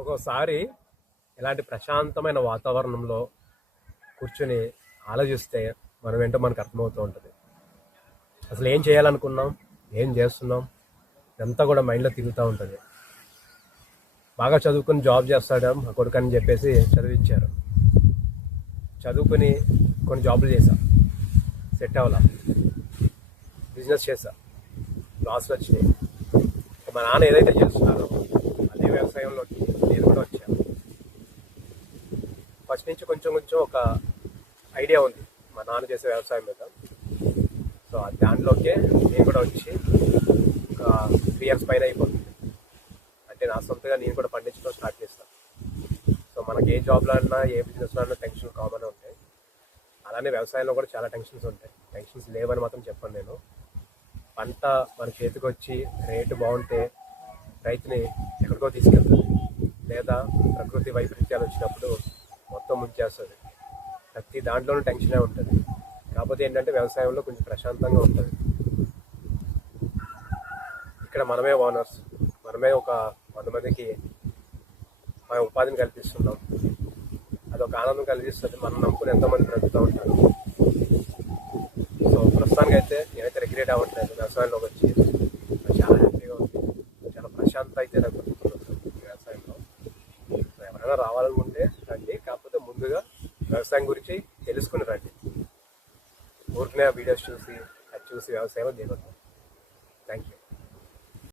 ఒక్కోసారి ఇలాంటి ప్రశాంతమైన వాతావరణంలో కూర్చొని ఆలోచిస్తే మనం ఏంటో మనకు అర్థమవుతూ ఉంటుంది. అసలు ఏం చేయాలనుకున్నాం, ఏం చేస్తున్నాం, ఇదంతా కూడా మైండ్లో తిరుగుతూ ఉంటుంది. బాగా చదువుకుని జాబ్ చేస్తాడు మా కొడుకు అని చెప్పేసి చదివించారు. చదువుకుని కొన్ని జాబులు చేశా, సెట్ అవ్వాల. బిజినెస్ చేశా, లాస్లు వచ్చినాయి. మా నాన్న ఏదైతే చేస్తున్నారో అదే వ్యవసాయంలోకి నేను కూడా వచ్చాను. ఫస్ట్ నుంచి కొంచెం కొంచెం ఒక ఐడియా ఉంది మా నాన్న చేసే వ్యవసాయం మీద. సో దాంట్లోకే నేను కూడా వచ్చి ఒక 3 years పైన అయిపోతుంది. అంటే నా సొంతగా నేను కూడా పండించడం స్టార్ట్ చేస్తాను. సో మనకి ఏ జాబ్లో అన్నా ఏ బిజినెస్లో అన్నా టెన్షన్ కామన్ ఉంటాయి. అలానే వ్యవసాయంలో కూడా చాలా టెన్షన్స్ ఉంటాయి. టెన్షన్స్ లేవని మాత్రం చెప్పను నేను. పంట మన చేతికి వచ్చి రేటు బాగుంటే రైతుని ఎక్కడికో తీసుకెళ్తుంది, లేదా ప్రకృతి వైపరీత్యాలు వచ్చినప్పుడు మొత్తం ముంచేస్తుంది. ప్రతి దాంట్లోనూ టెన్షనే ఉంటుంది. కాకపోతే ఏంటంటే వ్యవసాయంలో కొంచెం ప్రశాంతంగా ఉంటుంది. ఇక్కడ మనమే ఓనర్స్, మనమే ఒక 100 మందికి మన ఉపాధిని కల్పిస్తున్నాం. అదొక ఆనందం కలిగిస్తుంది. మనం నమ్ముకుని ఎంతోమంది బ్రతుకుతూ ఉంటారు. సో ప్రస్తుతానికి అయితే నేనైతే రిగ్రెట్ అవ్వట్లేదు. వ్యవసాయంలోకి వచ్చి చాలా హ్యాపీగా ఉంది. చాలా ప్రశాంతత అయితే నాకు దొరుకుతుంది ఈ వ్యవసాయంలో. ఎవరైనా రావాలనుకుంటే రండి, కాకపోతే ముందుగా వ్యవసాయం గురించి తెలుసుకుని రండి. ఊరికనే వీడియోస్ చూసి అది చూసి వ్యవసాయంలో దిగొద్దు.